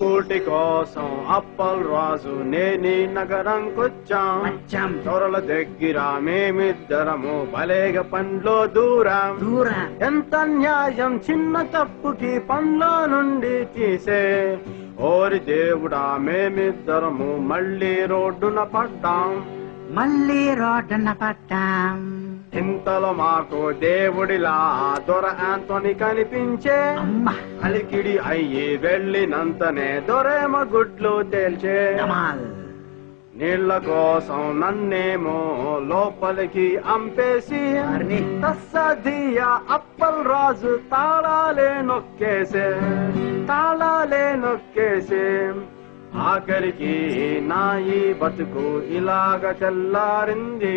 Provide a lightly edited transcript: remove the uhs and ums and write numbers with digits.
కూటి కోసం అప్పల్ రాజు నేని నగరంకొచ్చాం దొరల దగ్గర మేమిద్దరము భలేగా పండ్లో దూరం ఎంత న్యాయం చిన్న తప్పుకి పండ్లో నుండి తీసే ఓరి దేవుడా మేమిద్దరము మళ్ళీ రోడ్డున పడ్డాం ఇంతలో మాకు దేవుడిలా దొర ఆంటోని కనిపించే అలికిడి అయ్యి వెళ్ళినంతనే దొరేమ గుడ్లు తేల్చే నీళ్ల కోసం నన్నేమో లోపలికి అంపేసి తస్సదియా అప్పల్ రాజు తాళాలే నొక్కేసే ఆఖరికి నా ఈ బతుకు ఇలాగ తెల్లారింది